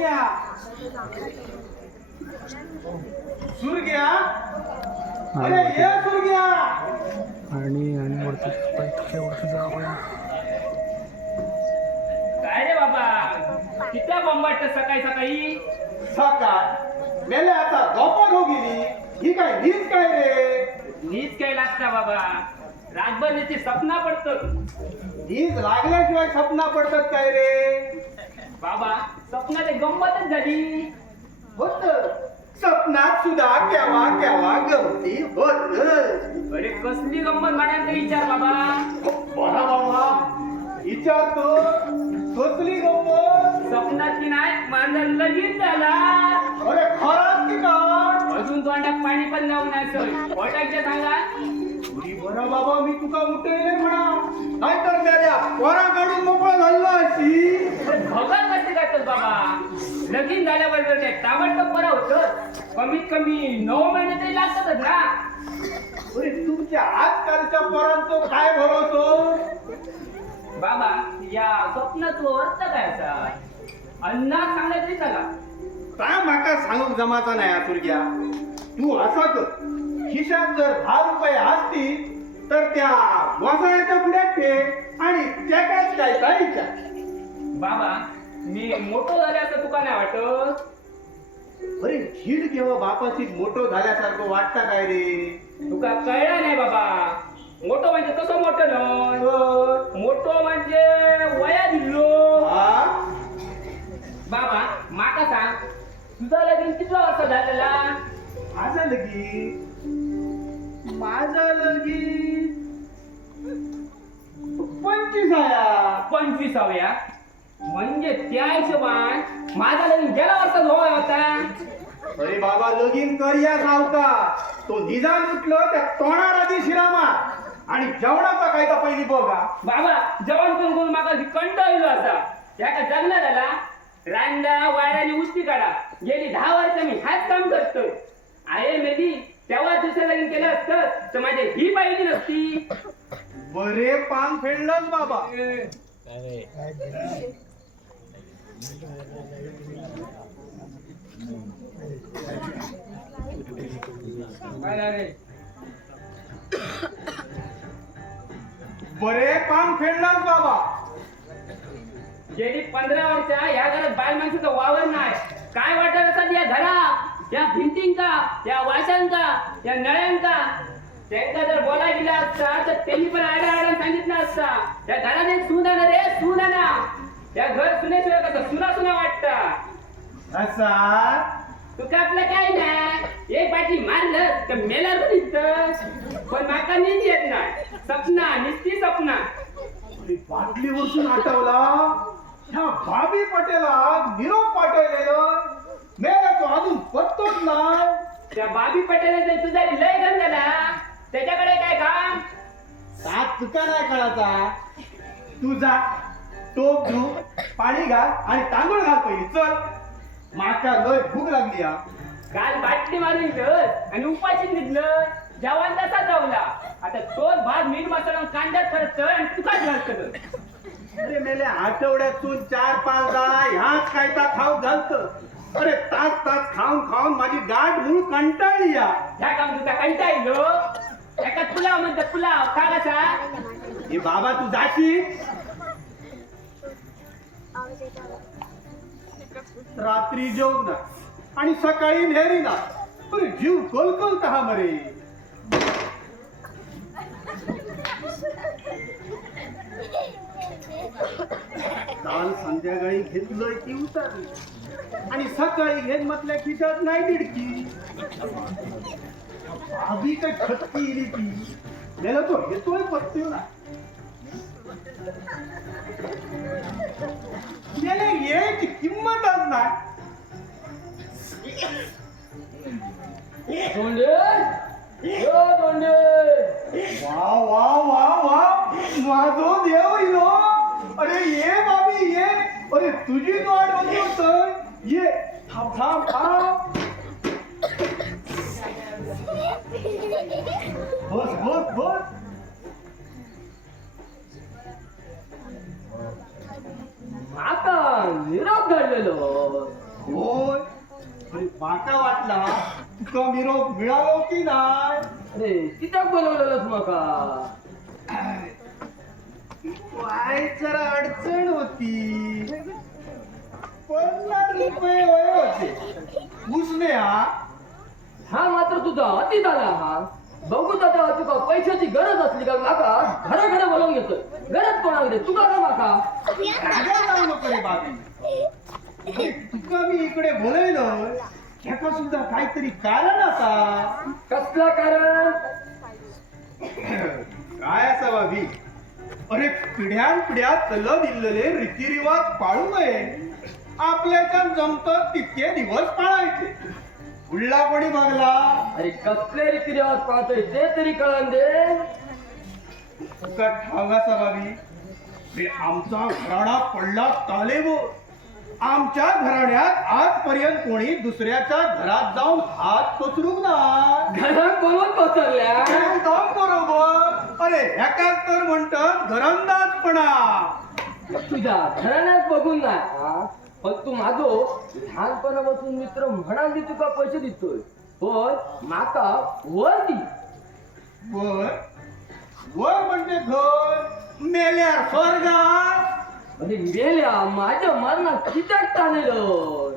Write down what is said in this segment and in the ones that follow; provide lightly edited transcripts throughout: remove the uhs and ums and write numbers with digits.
सुरग्या सुरग्या अरे ये सुरग्या आणि वरती जावं काय रे बाबा किती बंबाट सकाळी सकाळी सकाळ मेले आता झोपा हो गेली ही काय नीच काय रे नीच काय लागता बाबा रातभर त्याची सपना पडत नीच लागल्याशिवाय सपना पडतात काय रे बाबा सपना ते गंमतच झाली होत सपनात सुद्धा केव्हा केव्हा गमती होत अरे कसली गंमत म्हणाल ते विचार बाबा बरा बाबा विचारतो कसली गंमत स्वप्नात की नाही माझं लगीन झाला अरे खरंच की काय अजून तोंडात पाणी पण लावून असं पोटाच्या सांगा बरं बाबा मी तुका उठवले म्हणा नाहीतर मेल्या पोरा काढून मोकळा झाला अशी भगत कसे करतात बाबा लगीन झाल्याबरोबर ते ताबडतोब बरं होतं कमीत कमी 9 महिने तरी लागतातच ना अरे तुमच्या आजकालच्या पोरांचं काय भरोसो बाबा या स्वप्नाचा अर्थ काय असा अन्ना सांगण्यात तरी चला काय माका सांगूक जमाचा नाही आतुरग्या तू असा कर खिशात जर 10 रुपये असतील तर त्या वसाळ्याच्या पुढ्यात ठेव आणि त्या काय काय काय बाबा मी मोठं झाले असं तुका नाही वाटत अरे झीड केव्हा बापाची मोठं झाल्यासारखं वाटतं काय रे तुका कळलं नाही बाबा मोठं म्हणजे तसं मोठं नाही मोठं म्हणजे वया दिलो हा बाबा माका सांग तुझा लगीन किती वाजता झालेला माझा लगीन माझा लगीन 25 आया 25व्या म्हणजे त्या हिशोबान माझा लगीन गेल्या वर्षात होय होता अरे बाबा लगीन करिया सावका तो निजाम उठलो त्या तोंडार आधी शिरामा आणि जेवणाचा काय का पहिली बघा बाबा जेवण करून माका कंटाळलो असा त्याका जगला झाला रांदा वाड्याने उस्ती काढा गेली 10 वर्ष मी हाच काम करतोय आहे मेली तेव्हा दुसरं लगीन केलं असतं तर माझी ही पाहिली नसती बरे पान फेडलंच बाबा बरे पान फेडलंच बाबा गेली 15 वर्ष या घरात बाय माणसाचं वावर नाही काय वाटत असतात या घरात या भिंतींका या वाशांका या नळ्यांका त्यांना जर बोलायला गेला असता तर त्यांनी पण आडा सांगितलं असता त्या घरात एक सून आणा रे सून आणा त्या घर सुनेशिवाय कसं सुना सुना वाटत असा तू का आपलं काय नाही एक बाटली मारलं तर मेला दिसत पण माका नीट येत नाही सपना निस्ती सपना बाटली वरसून आठवला ह्या भाभी पटेला निरोप पाठवलेलं मेला तो अजून पत्तोच नाही त्या बाबी पटेला तुझा लय गण झाला त्याच्याकडे काय काम सात तुका नाही कळाचा तू जा टोप धु पाणी घाल आणि तांदूळ घाल पहिली चल माका लय भूक लागली हा काल बाटली मारून इथं आणि उपाशी निघलं जेवण तसा जावला आता तोच भात मीठ मसाला कांद्यात परत आणि तुकाच घालत अरे मेले आठवड्यातून 4-5 दा ह्याच काय ता खाऊ घालत अरे तास तास खाऊन खाऊन माझी गाठ मूळ कंटाळली या ह्या काम तुझा कंटाळलो एका पुलाव म्हणतात पुलाव का कसा हे बाबा तू जाशी रात्री जेवू ना आणि सकाळी नेहरी ना अरे जीव कोलकोलता हा मरे काल संध्याकाळी घेतलोय ती उतरली आणि सकाळी घेत म्हटल्या खिशात नाही दिडकी आधी काय खटकी इली ती त्याला तो घेतोय पत्ती ना त्याला यायची किंमतच नाही वा वा वा वा माझो देव इलो अरे ये बाबी ये अरे तुझी वाट बघतोय ये थांब थांब थांब बस बस बस आता निरोप घडलेलो होय अरे माका वाटला तुका निरोप मिळालो की नाही अरे कित्याक बोलवलेलंच माका काय जरा अडचण होती 50 रुपये वय होते उसने हा मात्र तुझा अति झाला हा बघू आता तुका पैशाची गरज असली का माका घरा बोलावून घेतोय गरज कोणाला दे तुका ना माका रागा जाऊ नको रे बाबी तुका मी इकडे बोलवलं ह्याका सुद्धा काहीतरी कारण असा कसला कारण काय असा बाबी अरे पिढ्यान पिढ्या चलत दिलेले रीतिरिवाज पाळू नये आपल्याच्या जमतात तितके दिवस पाळायचे उडला कोणी बघला अरे कसले रीतिरिवाज पाहतोय ते तरी कळण दे तुका ठाव असा बाबी आमचा घराणा पडला तालेबो आमच्या घराण्यात आजपर्यंत कोणी दुसऱ्याच्या घरात जाऊन हात पसरूक नाही घरात बोलून पसरल्या एकदम बरोबर अरे ह्याकाच तर म्हणतात घरंदाजपणा तुझ्या घराण्यात बघून नाही हा? पण तू माझो लहानपणापासून मित्र म्हणाली तुका पैसे देतोय पण माका वर दी वर वर म्हणजे घर मेल्या स्वर्गात अरे मेल्या माझ्या मरणात कित्याक टाळलं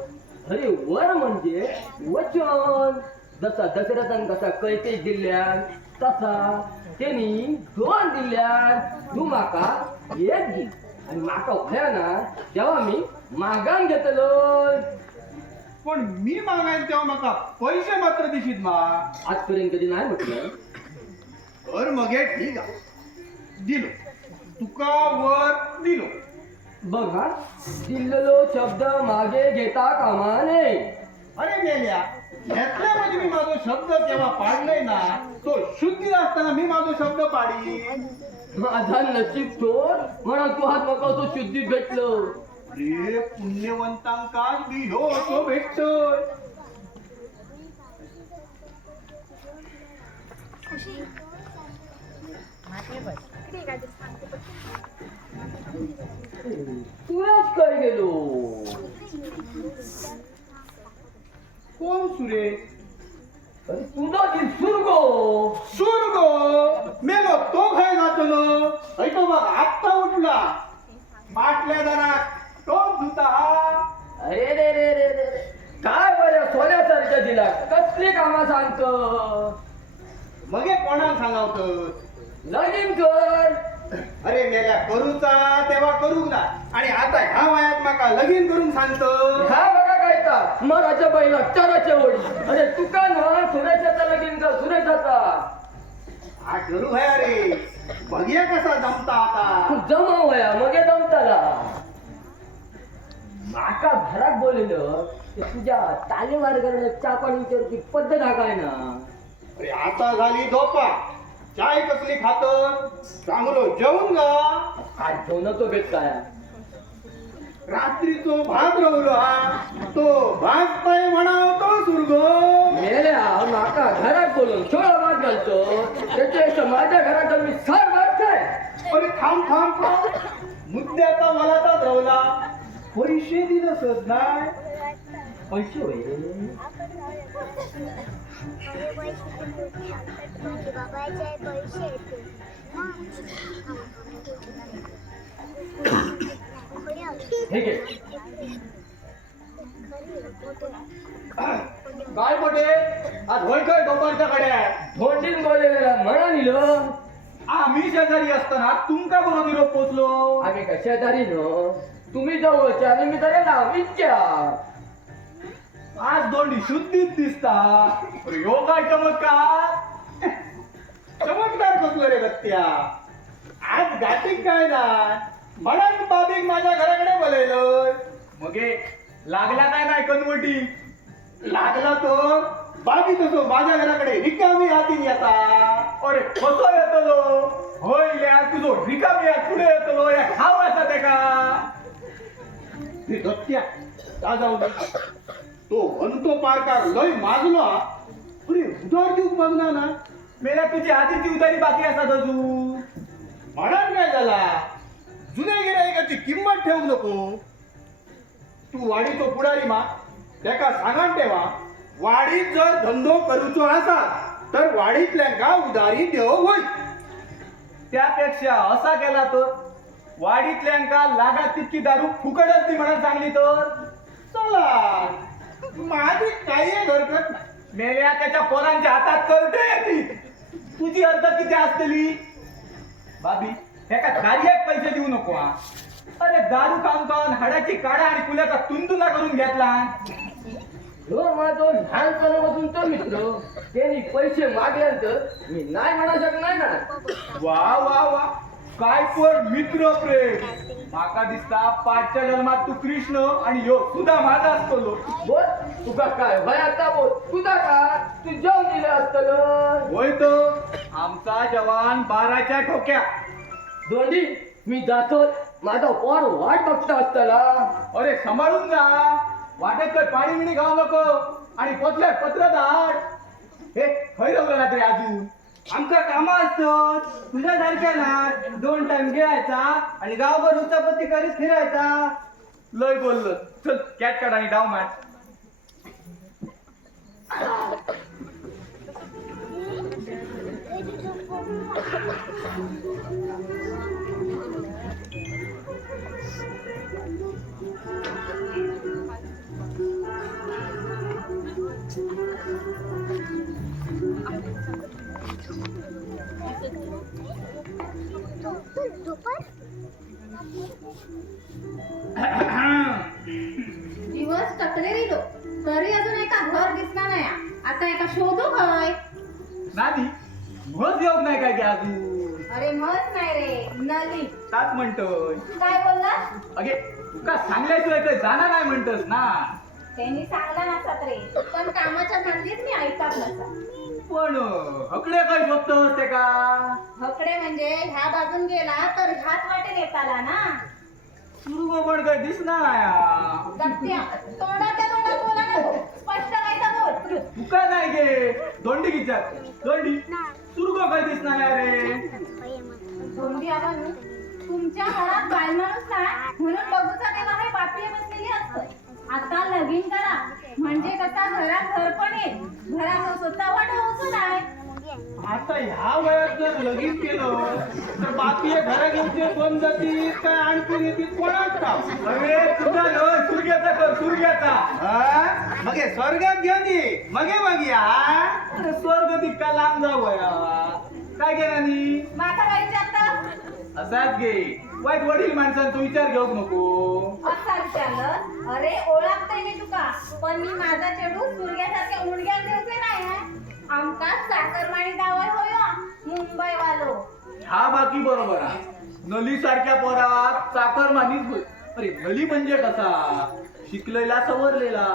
अरे वर म्हणजे वचन जसा दशरथान कसा कैकेय दिल्यान तसा त्यांनी 2 दिल्यान तू माका 1 दी आणि माका भया ना तेव्हा मी मागान घेतलो पण मी मागायला तेव्हा माका पैसे मात्र दिशीत मा आजपर्यंत कधी नाही म्हटलं तर मगे ठीक आहे दिलो तुका वर दिलो बघ हा दिलेलो शब्द मागे घेता कामा नये अरे मेल्या घेतल्या म्हणजे मी माझा शब्द केव्हा पाडलाय ना तो शुद्धी असताना मी माझा शब्द पाडी माझा नशीब चोर म्हणा तू हात मका तो शुद्धीत भेटलं अरे पुण्यवंतांका मी हो तो भेटतोय तुलाच काय गेलो कोण सुरेश अरे तुझा दिल सुरगो सुरगो मेलो तो खाय जातलो ऐको बघ आत्ता उठला बाटल्या जरा तो धुता अरे रे रे रे रे रे. काय बऱ्या सोन्यासारखं दिला कसली कामा सांगतो मगे कोणाला सांगावतं लगीन कर अरे मेल्या करूचा तेव्हा करू ना आणि आता ह्या वयात माका लगीन करून सांगतो हा बघा काय का मराच्या बाईला चाराच्या ओढी अरे तुका ना सुरेशाचा लगीन कर सुरेशाचा हा करू आहे अरे बघूया कसा जमता आता जमा वया मग जमताला माका घरात बोललेलं ते तुझ्या तालेवार करणं चहा पाणी विचारची पद्धत हा काय ना अरे आता झाली झोपा चाय कसली खात चांगलो जेवून गा काय जेवण तो भेट काय रात्रीचो भात रवलो हा तो भात पाय म्हणाव तो सुरगो मेल्या माका घरात बोलून सोळा भात घालतो त्याच्या माझ्या घरात मी 6 भात काय अरे थांब थांब थांब मुद्द्याचा मला तर रवला पैसे दिलंच नाही पैसे होय हे घे काय मोठे आज होय काय दुपारच्या कड्या धोंडीन बोललेला म्हणा निलं आम्ही शेजारी असताना तुमका बरोबर निरोप पोचलो आम्ही कशादारी न तुम्ही जवळच्या आणि मी जरा लावीच्या आज दोंडी शुद्धीत दिसता अरे ह्यो काय चमत्कार चमत्कार कसलो रे गत्या आज गाठीक काय ना म्हणून बाबीक माझ्या घराकडे बोलवलंय मगे लागला काय नाही कनवटी लागला तो बाबी तसो माझ्या घराकडे रिकामी हातीन येता अरे कसो येतलो होय ल्या तुझो रिकामी हात पुढे येतलो या खाव असा ते का ते गत्या का जाऊ दे तो म्हणतो पारकार लय माजलो अरे उधार देऊक मागना ना मेला तुझी हातीची उधारी बाकी असतात अजून म्हणाल काय झाला जुन्या गिरायकाची किंमत ठेवू नको तू वाडीचो पुढारी मा त्याका सांगान तेव्हा वाडीत जर धंदो करूचो असा तर वाडीतल्यांका उदारी देव होय. त्यापेक्षा असा केला तर वाडीतल्यांका लागात तितकी दारू फुकटच ती म्हणत चांगली तर चला माझी काही हरकत नाही. मेल्या त्याच्या पोरांच्या हातात कळते ती तुझी अर्थ किती असतली बाबी ह्याका कार्याक पैसे देऊ नको हा. अरे दारू खाऊन खाऊन हाडाची काढा आणि कुल्याचा तुंतुना करून घेतला. हो माझो लहानपणापासून तो मित्र त्यांनी पैसे मागल्यानंतर मी नाही म्हणा शकणार ना. वा वा वा काय पण मित्र प्रेम माका दिसता पाठच्या जन्मात तू कृष्ण आणि ह्यो सुद्धा माझा असतो. बोल तुका काय भय आता बोल तुझा का तू जेवण दिलं असतं. होय तो आमचा जवान 12च्या ठोक्या. दोंडी मी जातो माझा पोर वाट बघता असताना. अरे सांभाळून जा वाटेत काय पाणी मिणी खाऊ नको आणि पोचल्या पत्र दाड. हे खय रवलं ना तरी अजून आमचं काम असतं तुझ्यासारख्या ना 2 टाइम गिळायचा आणि गावभर उचापत्ती करीत फिरायचा. लय बोललं चल कॅट काढ आणि डाव मार. दिवस टकले रिलो तरी अजून एका घर दिसला नाही. आता एका शोधू हय. नानी मज योग नाही काय की अजून अरे मत नाही रे नली. ताच म्हणतोय. काय बोलला? अगे तुका सांगल्याशिवाय काही जाणार नाही म्हणतस ना. त्यांनी सांगला नसतात रे पण कामाच्या धांदीत मी ऐकत नसा. पण हकडे काय शोधतोस ते का हकडे म्हणजे ह्या बाजून गेला तर ह्याच वाटेने येताला ना. सुरू पण काय दिसणार. गत्त्या तोंडाच्या तोंडात बोला नको. स्पष्ट काय तर बोल. तुका नाही गे दोंडी विचार दोंडी सुरू काय दिसणार रे. दोंडी आवाज तुमच्या घरात बालमाणूस नाही म्हणून बघूचा तेव्हा हे बापी बसलेली असतं. आता लगीन करा म्हणजे कसा घरात घर पण येईल. घरात स्वतः वाट होतो नाही. आता ह्या वयात जर लगीन केलं तर बाकी घरा घेऊन कोण जातील काय आणखी येतील कोणाच का. अरे तुझा सूर्याचा कर सूर्याचा. मग हे स्वर्गात घेऊन ये मग या. अरे स्वर्ग तितका लांब जाऊ काय गे नानी माता बाईच्या आता असाच घे वाईट वडील माणसांचा विचार घेऊ नको. असा विचारलं. अरे ओळखतय मी तुका पण मी माझा चेडू सूर्यासारख्या उडग्या देवचे नाही आहे. आमका चाकरमानी जावं होय मुंबई वालो. हा बाकी बरोबर आहे. नली सारख्या पोरात चाकर मानीच होय. अरे नली म्हणजे कसा शिकलेला सवरलेला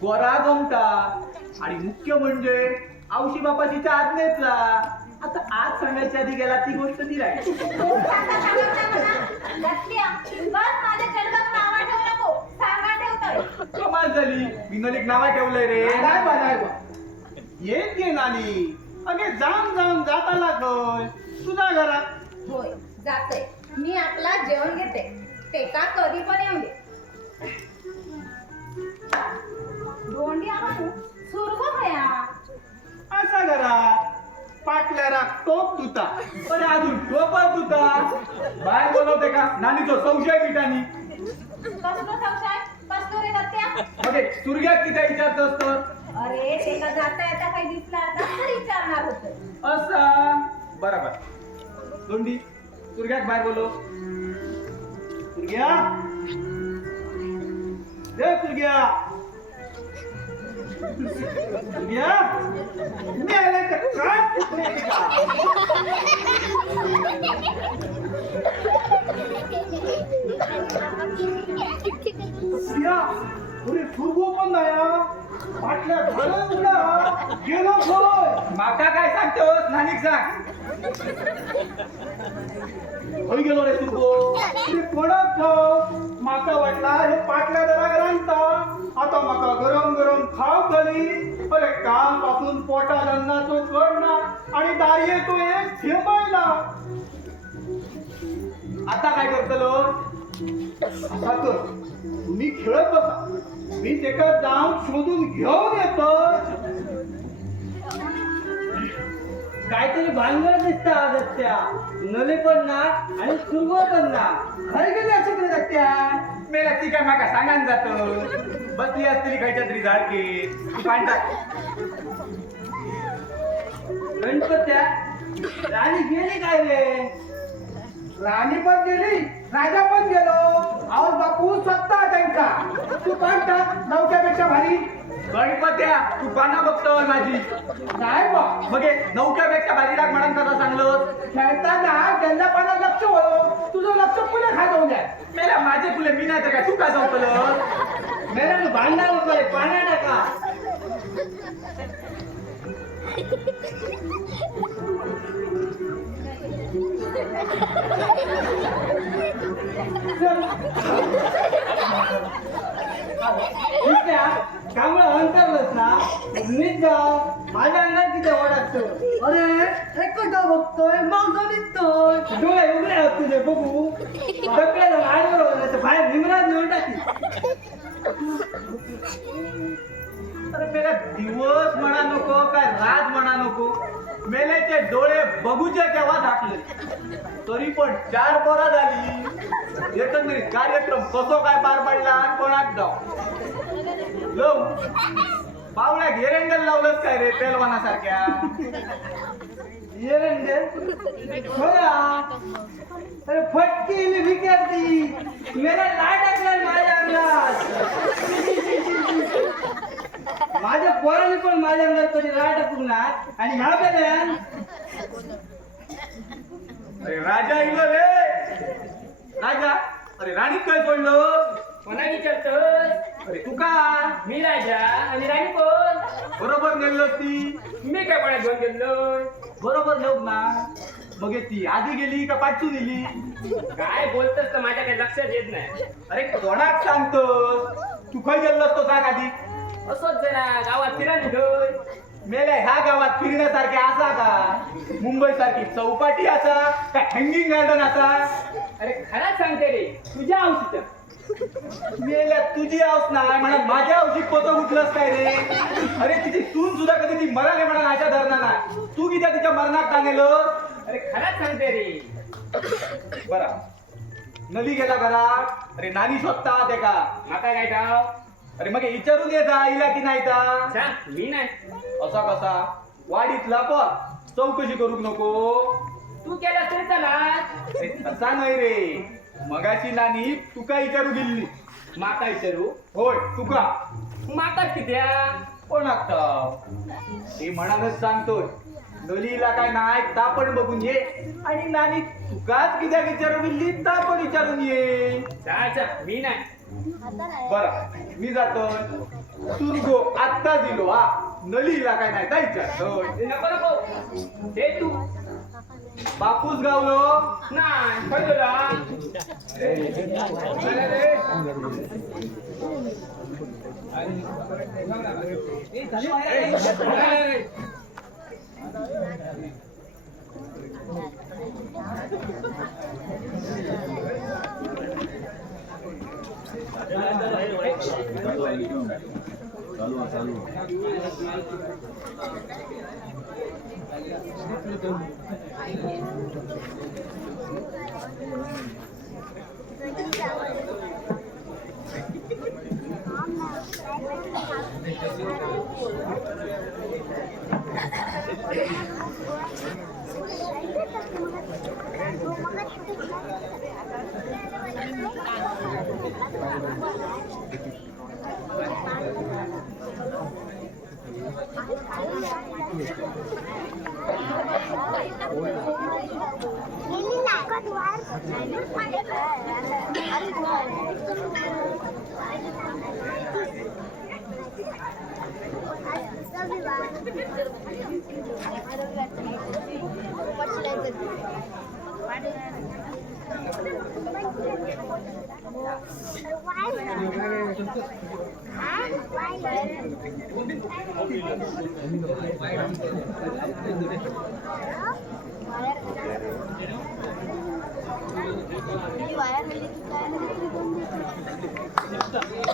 गोरा गमटा आणि मुख्य म्हणजे औशी बापाशीच्या आज्ञेतला. आता आज सांगायच्या आधी गेला ती गोष्ट ती राहील. माझ्या चेडूला नावा ठेवू नको. सांगा ठेवतोय. कमाल झाली मी नलीक नावा ठेवलंय रे. नाही बा येत गे नानी. अगे जाम जाता लागय तुझ्या घरात. होय जाते मी आपला जेवण घेते. ते का कधी पण येऊ दे. दोंडी आम्हाला सुरगो भया असा घरात पाटल्याला टोप तुता. अरे अजून टोपच तुझा बाहेर बोलवते का नानीचो संशय मिटानी. कसलो संशय कसलो रे दत्त्या. अरे सूर्यात किती विचारतोस तर. अरे ते का जाता येता काही दिसला आता तरी विचारणार होत. असा बरोबर दोंडी सूर्यात बाहेर बोलव. सुरग्या दे सुरग्या. सुरग्या मी आले तर काय फुटले का. सुरग्या अरे फुरगो पण नाही पाटल्या घरात उडा गेलो होय. माका काय सांगतोस नानिक सांग. खंय गेलो रे तुर्गो. अरे कोणाक ठाव माका वाटला हे पाटल्या दराक रांदता. आता माका गरम गरम खाव घाली. अरे काल पासून पोटात अन्नाचो कड ना आणि दारये तो एक थेंबायला. आता काय करतलो असा कर तुम्ही खेळत बसा मी तेका जाऊन शोधून घेऊन येतो. काहीतरी भानगड दिसता दत्त्या. नले पण ना आणि सुरव पण ना. खरे गेले असे तुला त्या मेला ती काय माका सांगान जातो. बसली असतली खायच्या तरी झाडकी तू पांढरा. गणपत्या राणी गेली काय रे? राणी पण गेली, राजा पण गेलो. आवाज बापू स्वतः त्यांका तू पण टाक नौक्यापेक्षा भारी. गणपत्या तू पाना बघतोय माझी. नाही बा मग हे नौक्यापेक्षा भारी टाक म्हणून कसा सांगलो. खेळताना गेल्या पाना लक्ष वळव. तुझं लक्ष पुढे खात होऊ द्या. मेला माझे फुले मी नाही तर काय तू काय जाऊ मेरा भांडा वगैरे पाण्या टाका. त्यामुळे अंतरलंच ना मीच जाऊ. माझ्या अंगात किती वाटतो. अरे एकटा बघतोय मग निघतोय. डोळे उघडे आहेत तुझे बघू. सगळे जण आडवर होते बाहेर निमराज नेऊन टाकी. अरे मेला दिवस म्हणा नको काय रात म्हणा नको. मेल्याचे डोळे बघूचे केव्हा झाकले. तरी पण 4 पोरा झाली. एकंदरीत कार्यक्रम कसो काय पार पडला आणि कोणाक जाऊ पावल्या घेरेंगल लावलंच काय रे पेलवानासारख्या. अरे फटकी विद्यार्थी मेरा लाट टाकलाय माझ्या अंगात. माझ्या पोराने पण माझ्या अंगात कधी लाट टाकणार आणि ह्या बेल्यान अरे राजा इलो रे राजा. अरे राणीत काय सोडलं. कोणा विचारतोस? अरे तू का मी राजा आणि राणी कोण? बरोबर नेलो ती. मी काय कोणा घेऊन गेलोय? बरोबर नेऊ ना. मग ती आधी गेली का पाचू दिली. काय बोलतोस तर माझ्या काही लक्षात येत नाही. अरे कोणाक सांगतोस. तू काय गेलोस तो सांग आधी. असोच जरा गावात फिरा निघोय. मेल्या ह्या गावात फिरण्यासारखे असा का. मुंबई सारखी चौपाटी असा का हँगिंग गार्डन असा. अरे खराच सांगते रे तुझ्या औषध. मेल्या तुझी आऊस नाही म्हणा माझ्या औषध पोतं उठलंस काय रे. अरे तिची सून सुद्धा कधी ती मराले म्हणा अशा धरणार नाही. तू किती तिच्या मरणात सांगेलो. अरे खराच सांगते रे. बरा नली गेला घरात. अरे नानी शोधता ते का. माका काय ठाव. अरे मग विचारून ये जा इला की नाही ता. सांग मी नाही. असा कसा वाडीतला पण चौकशी करू नको. तू केला तरी चला. अरे तसा नाही रे. मगाची नानी तुका विचारू गेली. माका विचारू. होय तुका. माका कित्या. कोण आगता हे म्हणानच सांगतोय. नलीला काय नाही ता पण बघून ये. आणि नानी तुकाच कित्याक विचारू गेली ता पण विचारून ये. चा मी नाही. बरं मी जातो. तू गो आत्ता दिलो हा. नलीला काय नाही ता विचारतोय. नको नको ते तू बापूस गावलो नाही. कळलं.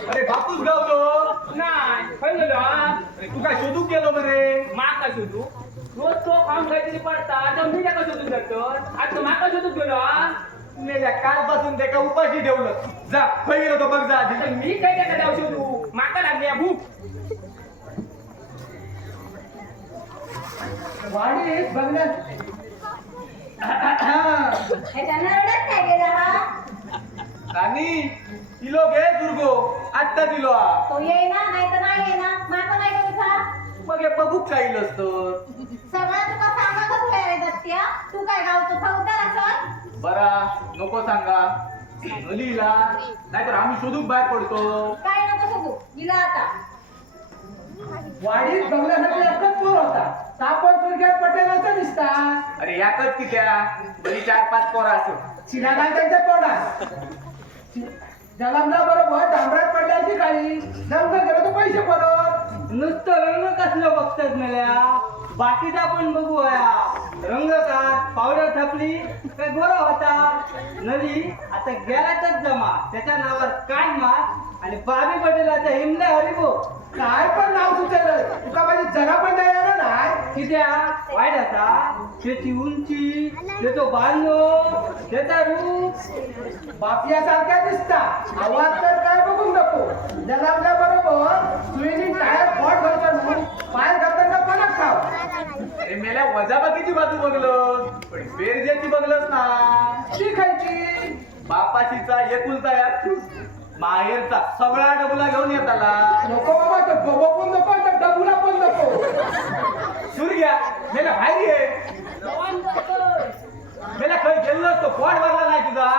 अरे बापूस गावलो बरे माका शोधू रोज तो खाऊन काहीतरी पडता आता मी त्याका शोधून जातो आज तो माका शोधून गेलो हा? मेल्या कालपासून त्याका उपाशी ठेवलं जा खय गेलो तो बघ जा आधी तर मी काय त्याका जाऊ शोधू माका लागली भूक वाढीस बघण्यात ह्याच्यानं रडत काय गेला हा राणी किलो घे दुर्गो आत्ता दिलो हा. तो येईना नाही तर नाही येईना माका नाही करूचा मग हे बघूक काही तर सगळं तुका सांगतच होय रे दत्त्या तू काय गावचं फौजदार असत बरा नको सांगा नलीला नाहीतर आम्ही शोधूक बाहेर पडतो काय नको बघू गेला आता वाढीत बघण्यासाठी एकच चोर होता सापड सुरग्यात पटेलाचा दिसता अरे याकच कित्या बरी 4-5 पोरा असत चिनागाल त्यांच्या तोंडात जलमला बरोबर डांबरात पडल्याची काळी जमलं गेलं तर पैसे परत नुसतं रंग कसलं बघतात मेल्या बाकीचा पण बघूया रंग का पावडर थापली काय गोरा होता नदी आता गेलातच जमा त्याच्या नावावर काय मार आणि बाबी पटेलाचा हिमले हरिभो काय पण नाव सुचलं तुका माझी जरा पण द्यायला नाही कित्या वाईट असा त्याची उंची त्याचा बांधो त्याचा रूप बापियासारख्या दिसता आवाज तर काय बघून नको जलामल्या बरोबर स्विमिंग टायर फॉट घालतो पाय घालताना पलक खाव अरे मेल्या वजाबाकीची बाजू बघलं पण बेरजेची बघलंच ना ती खायची बापाशीचा एकुलता यात माहेरचा सगळा डबला घेऊन येत आला नको बाबा तो बबो पण नको तर डबुला पण नको सूर्या मेला बाहेर ये मेला खय गेलो असतो पोट भरला नाही तुझा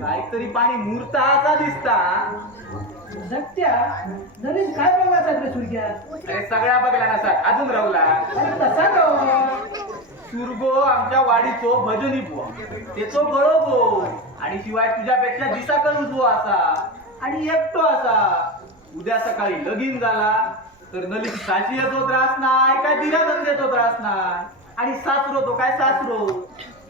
काहीतरी पाणी मुरता दिसता सत्या नरेश काय बघायचा रे सुरग्या अरे सगळ्या बघला नसा अजून राहुला अरे तसा नो सुरगो आमच्या वाडीचो भजनी बुवा तेचो बळो आणि शिवाय तुझ्यापेक्षा दिसा करूच बुवा असा आणि एकटो असा उद्या सकाळी लगीन झाला तर नलीची साशी येतो त्रास नाही काय दिरा धंद्याचो त्रास नाही आणि सासरो तो काय सासरो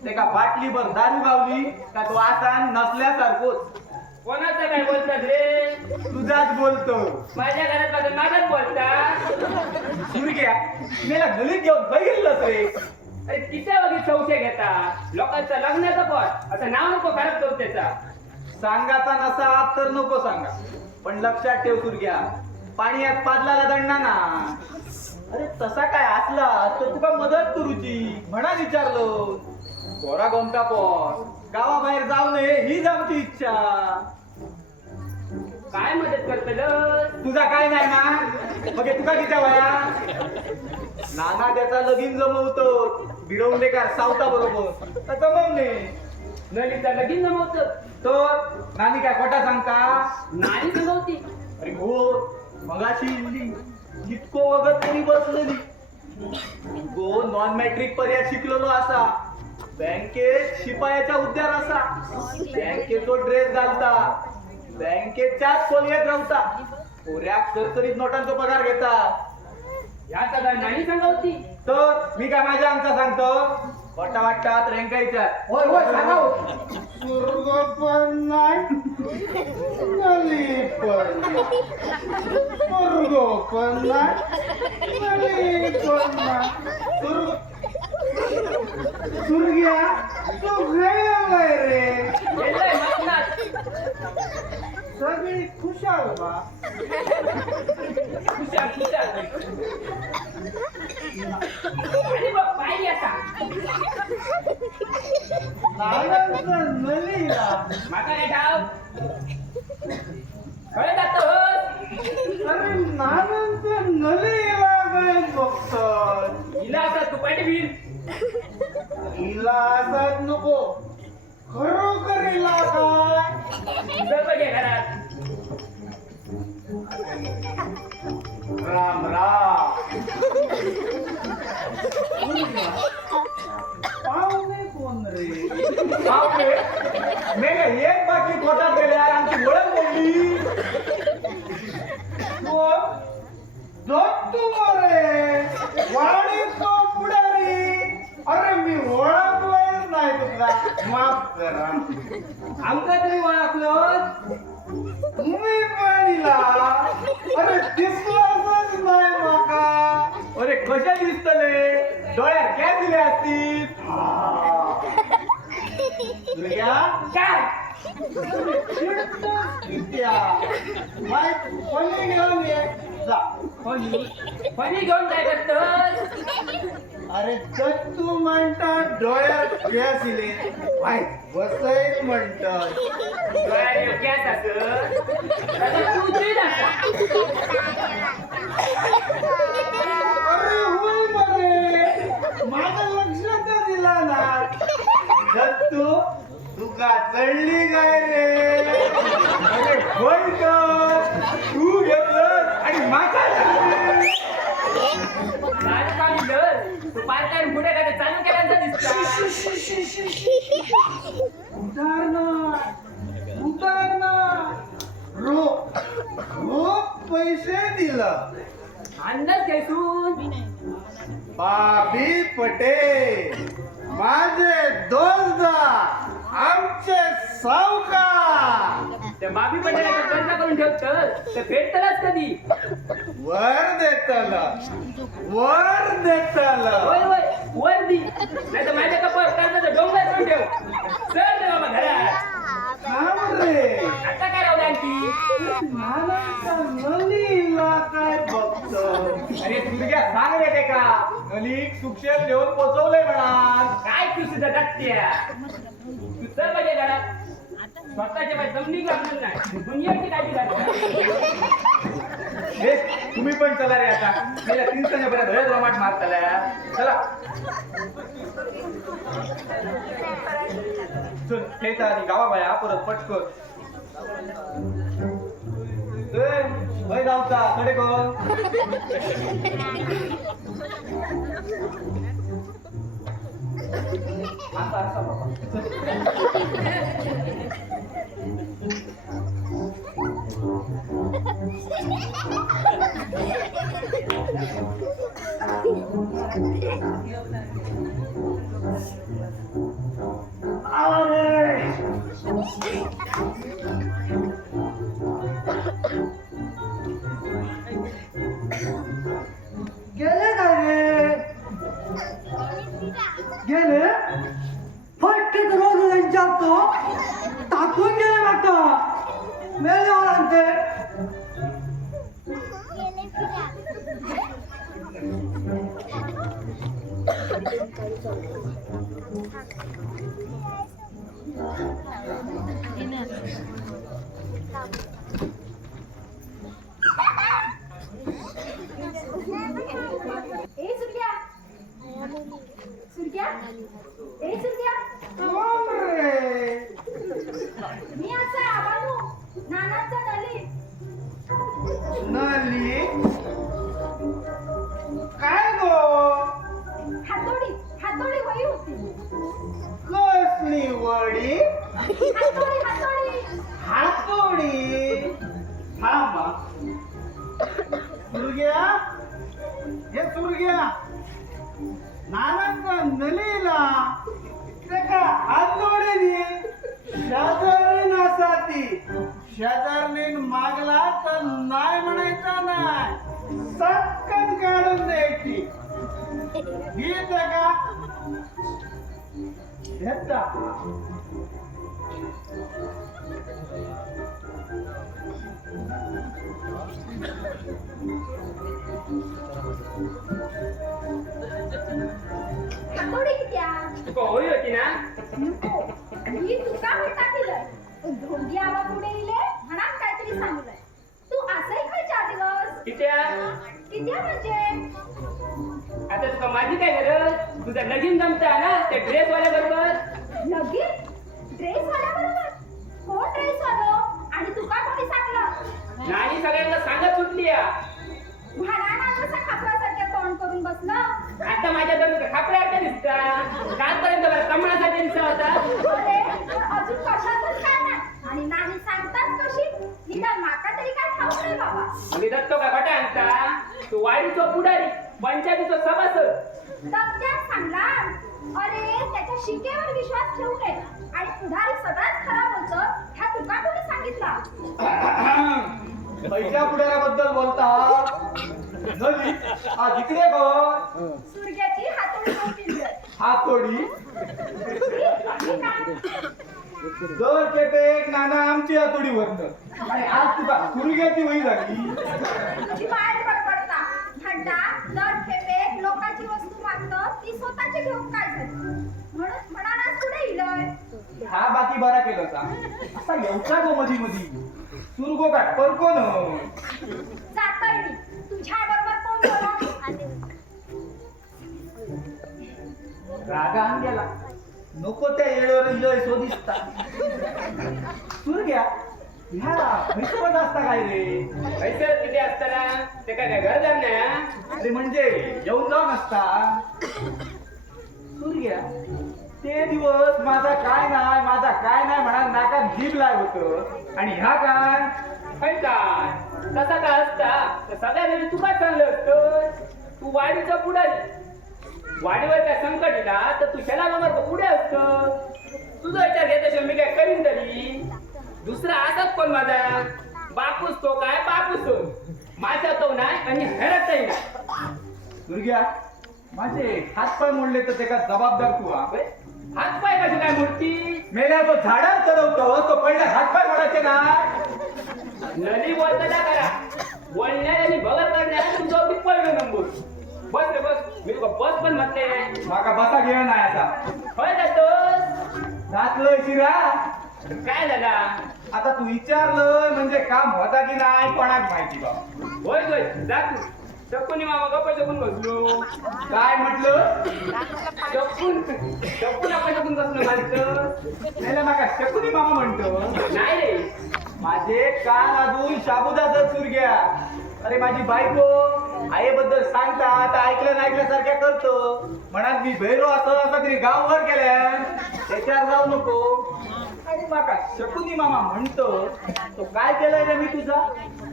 ते का बाटली भर दारू गावली का तो असा नसल्यासारखोच कोणाचं काय बोलतात रे तुझाच बोलतो माझ्या घरात माझं नागात बोलता सुरग्या मेला नलीत घेऊन बघितलंच रे अरे तिच्या वगैरे संशय घेता लोकांचं लग्नाचं पण असं नाव नको खराब करू त्याचा सांगाचा नसा तर नको सांगा पण लक्षात ठेव सुरग्या पाण्यात पादलाला दंडा ना अरे तसा काय असला तर तुका मदत करूची म्हणा विचारलो गोरा गोमटा पण गावाबाहेर जाऊ नये हीच आमची इच्छा काय मदत करतलं तुझा काय नाही ना मग हे तुका किती वया नाना त्याचा लगीन जमवतो बिरवलेकार सावता बरोबर तर जमवणे नलीचा लगीन जमवत तो नानी काय खोटा सांगता नाही जमवती अरे हो मगाशी इल्ली जितको वगत तरी बसलेली गो नॉन मॅट्रिक पर्यंत शिकलेलो असा बँकेत शिपायाचा उद्गार असा बँकेचो ड्रेस घालता बँकेच्याच खोलयेत राहता पोऱ्याक सरसरीत नोटांचो पगार घेता या सगळ्या नाही सांगवती तर मी काय माझ्या आमचा सांगतो वाटा वाटतात रँकायच्या होय होय सांगा हो. स्वर्ग पण नाही नली पण नाही. स्वर्ग पण नाही नली पण नाही. सुरग्या तू गेलाय रे गेलंय मसनात. सगळी खुशाल बा खुशाल, खुशाल. आणि बघ पायी आता नानांचं नलीला माका काय ठाव खरं जातो अरे नानांचं नलीला काय बघतात हिला आता तू पाठी भिल हिला असत नको खरोखर हिला काय जर बघे घरात राम राम पाहुणे कोण रे बापरे मेले एक बाकी पोटात गेले यार आमची ओळख बोलली तू रे वाडीचो पुढारी अरे मी ओळखलोच नाही तुला माफ करा आमका तरी ओळखलं तुम्ही पण हिला सूर्या काय विद्या कोणी घेऊन ये जा. फणी घेऊन काय करतोस अरे तू म्हणतात डोळ्यात गॅस इले बसैल म्हणतात. काय गॅस असं तू उतरीत असा. अरे होय बरे माझं लक्ष तर दिला ना. दत्तू तुका चढली काय रे. अरे होय तर तू घेतलं आणि माका झाली. माझं काम धर. तू पार काय पुढे काय चालू केल्याचं दिसतं. उदाहरणा रोख पैसे दिलं. अंदाज घेसून बाबी पटेल माझे दोस्त आमचे सावकार. त्या बाबी पटेलाचा कर्ज करून ठेवतं तर भेटतलच कधी. वर देतल होय होय वर दी नाही तर माझ्या कपाळ कर्जाचं डोंगर करून ठेव. चल रे बाबा घरात. थांब रे. आता काय राहू आणखी. नानाचा नलीला काय बघतो. अरे सूर्या सांग रे ते का नलीक सुक्षेप देऊन पोचवलंय म्हणा. काय तू सुद्धा दत्त्या. तू चल माझ्या घरात. स्वतःच्या बाई जमनी लागणार नाही. दुनियाची काळजी घाल. हे तुम्ही पण चला रे आता. गेल्या 3 सणापर्यंत हळद रोमाट मारताला. चला चल खेळता आणि गावा बाया परत पटकन. हय गावचा कडे कोण आता असा बाबा. गेले काय रे गेले फटकेत रोज विचारतो टाकून गेले वाटत मेले वाळांचे. ए सूर्या सूर्या ए सूर्या कोण रे. मी असा आबानू नानाचा नली. नली काय गो. हातोडी वही होती. कसली वडी. हातोडी हातोडी. थांबा सुरग्या हे सुरग्या नानांचा नलीला त्याका हातोडीनी शेजारीन असा ती. शेजारणीन मागला तर नाही म्हणायचा नाही. सटकन काढून द्यायची. ही त्याका घेता. हातोडी कित्या तुका होळी होती ना. ही तुका म्हणता दिलंय. धोंडी आवा पुढे इले म्हणा काहीतरी सांगलंय. तू असंही खायच्या दिवस कित्या कित्या म्हणजे आता तुका माझी काय गरज. तुझा लगीन जमता ना त्या ड्रेस वाल्या बरोबर. लगीन ड्रेस वाल्याबरोबर. कोण ड्रेस वालो आणि तुका कोणी सांगलं. नाही सगळ्यांना सांगत सुटली या. म्हणाना कसं खापरासारखे तोंड करून बसलं. आता माझ्या जमीन खापऱ्यासारख्या दिसता. कालपर्यंत मला कमळासाठी दिसत होता. अरे पण अजून कशातच काय नाही. आणि नाही सांगतात कशी निदान माका तरी काय ठाऊक नाही बाबा. मी दत्तो का खोटा आणता. तू वाडीचो पुढारी पंचायतीचो सभासद. दत्त्यात सांगला. अरे त्याच्या शिकेवर विश्वास ठेवू नये. आणि पुढारी सदाच खरा बोलतो ह्या तुका कोणी सांगितला. पैशा पुढाऱ्याबद्दल बोलता. नली आज इकडे कोण. सूर्याची हातोडी होती. हातोडी ही काय? दर खेपे एक नाना आमची हातोडी वरनं आणि आज तुका सुरग्याची वही झाली. तुझी बाहेर पडपडता म्हणता दर खेपे लोकांची वस्तू मागतं ती स्वतःची घेऊन काय झाली म्हणून म्हणालाच कुठे इलय. हा बाकी बरा केलं का असा येऊचा गो मधी मधी सुरगो काय परको न जातोय मी तुझ्या बरोबर कोण बोला. रागान गेला नको त्या येळेवर इलोय सो दिसता. सुरग्या ह्या मिसपट असता काय रे. पैसे किती असताना ते काय घर जाण नाही. अरे म्हणजे येऊन जाऊन असता. सुरग्या ते दिवस माझा काय नाही म्हणा नाकात जीभ लाय होत आणि ह्या काय काय तसा काय असता तर सगळ्या वेळी तू काय चांगलं असतं. तू वाडीचा पुढारी वाडीवर काय संकट येला तर तू शेला नंबर पुढे असतं. तुझा विचार घेतल्याशिवाय मी काय करीन तरी. दुसरा असाच पण माझा बापूस तो काय बापूस तो माझा तो नाही आणि हेरतही नाही. दुर्ग्या माझे हातपाय मोडले तर त्याला जबाबदार तू हा. हातपाय कशी काय मूर्ती मेल्या तो झाडात चढवतो तो पहिले हातपाय मोडायचे ना. नदी बोलता करा बोलण्यात आणि बघत करण्यात तुमचा अगदी पहिलं नंबर. बस रे बस मी तुका बस पण म्हटले नाही. माका बसा घेणा नाही आता. होय जातोस नाचलोय शिरा. काय झाला आता तू विचारलं म्हणजे काम होता की नाही कोणाक माहिती बा. होय होय जा तू. शकुनी मामा गप्पा शकून बसलो. काय म्हटलं शकून आपण शकून बसलो माणसं. नाही माका शकुनी मामा म्हणतो. नाही रे माझे कान अजून शाबुदाचं सुरग्या. अरे माझी बायको आईबद्दल सांगतात ऐकलं नाही ऐकल्यासारख्या करतो म्हणाल मी भैरो असं तरी गावभर केल्या त्याच्यावर जाऊ नको. आणि माका शकुनी मामा म्हणतो तो काय केलंय रे मी तुझा.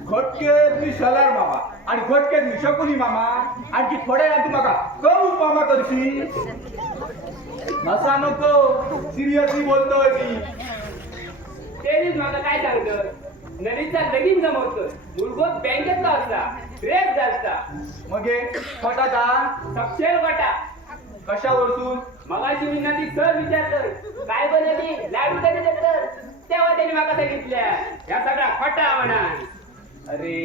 घोटकेत मी शलार मामा आणि घोटकेत मी शकुनी मामा आणखी थोड्या वेळात तू माका करू मामा करशील. नसा नको सिरियसली बोलतोय मी. तेच मला काय सांगतं नदीचा लगीन जमवतं मूलभूत बँकेतला असता रेस झालता मग हे फटाटा सपशेल वाटा कशावरतून मगाशी मी नदी सर विचारलं काय बनवली लाडू कधी देतात तेव्हा त्यांनी मला सांगितल्या या सगळा खोटा म्हणा. अरे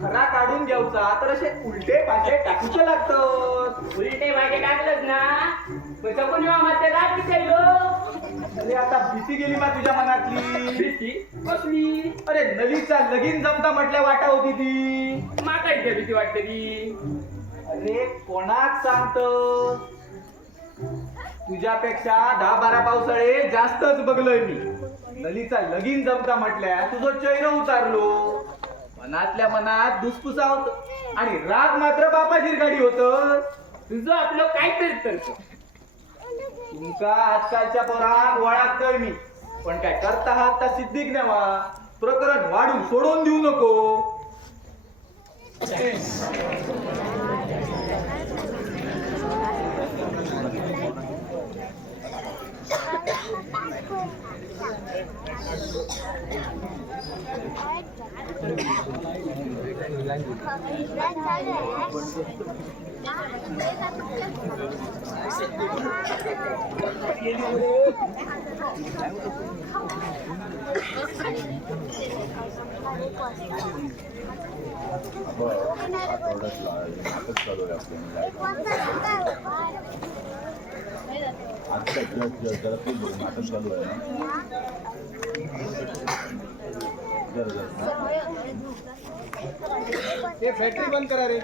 खरा काढून घ्यावचा तर असे उलटे पाचे टाकूचे लागतात. उलटे मागे टाकलंच ना मग शकून मध्ये राग किती लो. अरे आता भीती गेली मा तुझ्या मनातली. भीती कसली अरे नलीचा लगीन जमता म्हटल्या वाटा होती ती. माका इथे भीती वाटते ती. अरे कोणाक सांगत तुझ्यापेक्षा 10-12 पावसाळे जास्तच बघलोय मी. नलीचा लगीन जमता म्हटल्या तुझं चेहरा उतारलो. मनातल्या मनात दुसपुसा होत आणि राग मात्र बापाशीर गाडी होत. तुझं आपलं काहीतरी करतो. तुमका आजकालच्या पोरात वळागतोय मी पण काय करता आहात त्या सिद्धिक नेवा. प्रकरण वाढून सोडून देऊ नको. नाटक चालू आहे आता जरा ते नाटक चालू आहे ना. हे बॅटरी बंद करा रे.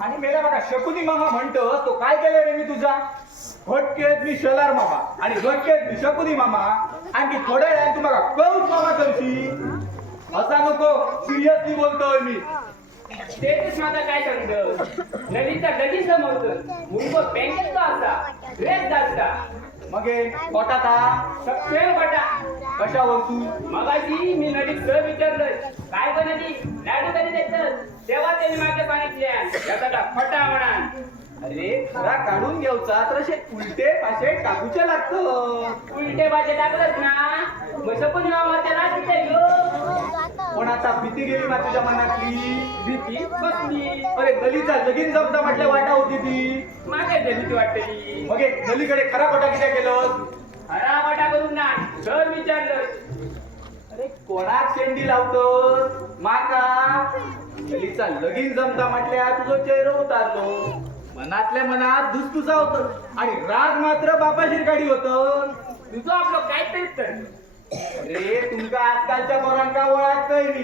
आणि मेला बघा शकुनी मामा म्हणतो तो काय केलं रे मी तुझा घोटकेत मी शेलार मामा आणि घोटकेत मी शकुनी मामा आणखी थोड्या वेळाने तू बघा कौस मामा करशी असा नको सिरियसली बोलतोय मी तेच माझा काय सांगत नवीनचा लगीन जमवतं मुंबई बँकेत का असा ड्रेस घालता मग हे पोटाता सक्षम बटा कशावर तू मगाशी मी नदीत सर विचारलंय काय बनती लाडू कधी देतात तेव्हा त्यांनी माझ्या सांगितल्या याचा फटा म्हणा अरे खरा काढून घ्यावचा तर असे उलटे पाशे टाकूचे लागतं उलटे भाजे टाकलंच ना मग पण मामाच्या राशीच्या घेऊ पण आता भीती गेली ना तुझ्या मनातली भीती बसली अरे गलीचा लगीन जमता म्हटल्या वाटा होती ती मागे भीती वाटली मग हे गलीकडे खरा खोटा किती केलं हरा वाटा करून ना सर विचारलं अरे कोणाक शेंडी लावतोस माका गलीचा लगीन जमता म्हटल्या तुझं चेहरा उतारलो मनातल्या मनात दुसतुसा होत आणि राग मात्र बापाशीर गाडी होत तुझं आपलं काहीतरी तर अरे तुमका आजकालच्या पोरांका ओळखतोय मी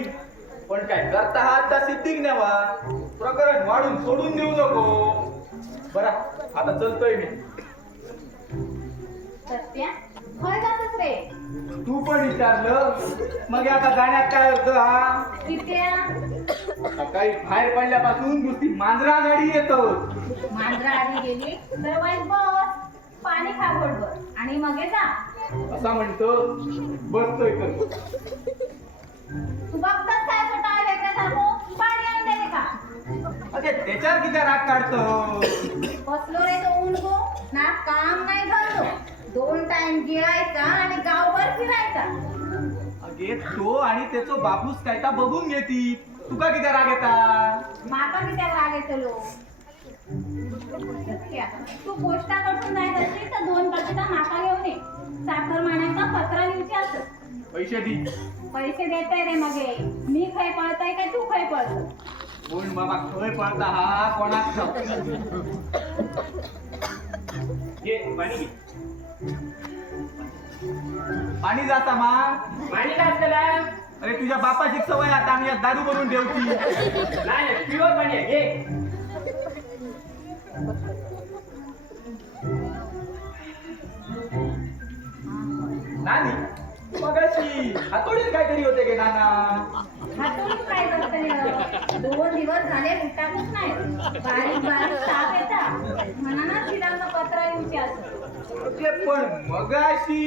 पण काय करता आहात त्या सिद्धिक न्यावा प्रकरण वाढून सोडून देऊ नको बरा आता चलतोय मी सत्या खय जातस रे तू पण विचारलं मग आता जाण्यात काय अर्थ हा कित्या सकाळी बाहेर पडल्यापासून नुसती मांजरा गाडी येतो मांजरा आधी गेली तर वाईट बस पाणी खा घोटभर आणि मग ये जा असा म्हणतो बसतोय तर तू बघतात काय छोटा वेगळ्यासारखं पाणी आणून देते का अरे त्याच्यावर किती राग काढतो बसलो रे तो ऊन गो ना काम नाही झालो 2 टाइम गिळायचा आणि गावभर फिरायचा अगे तो आणि त्याचं बापूस काय ता बघून घेती तुका किती राग येता माका किती राग येतलो सत्या, तू पोस्टाकडून नाही असली तर 2 पाकिटा माका घेऊन ये साखर मानायचा पत्रा लिहूची असत पैसे दी पैसे देताय रे मगे मी खय पळताय काय तू खय पळतो कोण बाबा खय पळता हा कोणाक घे पाणी घे पाणी जाता मा पाणी काय असतं अरे तुझ्या बापाची सवय आता आम्ही यात दारू भरून ठेवती नाही प्युअर पाणी आहे घे नानी मगाशी हातोडीत काहीतरी होते गे नाना हातून काय करते 2 दिवस झाले उठाकच नाही बारीक बारीक ताप येता म्हणूनच तिला पत्रा लिहूची असत ते पण मगाशी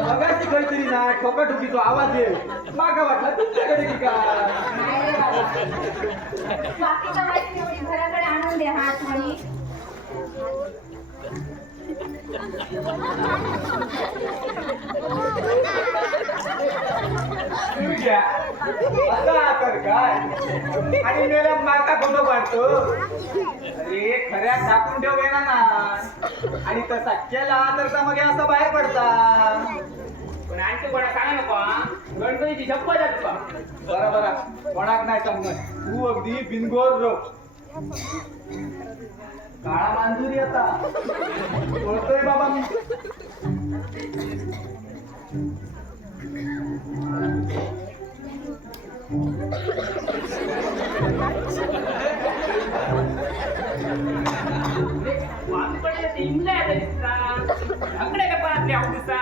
मगाशी काहीतरी ना ठोकाठोकीचा आवाज आहे मागा वाटला तुमच्याकडे की काय नाही रे बाबा बाकीचं माहिती एवढी घराकडे आणून दे हात म्हणी तुझ्या असा कर काय आणि मेला माका कोण पाडतो अरे खऱ्या टाकून ठेव ना ना आणि तसा केला तर मग असं बाहेर पडता पण आणखी कोणा सांगा नको हा? गणपतीची शपथ आहे तुका बरा बरा कोणाक नाही सांगणार तू अगदी बिनगोर रो काळा मांजुरी आता ओळखतोय बाबा मी वाजूकडे ते इंगळे आता दिसता ढाकडे का परत लिहावं दिसता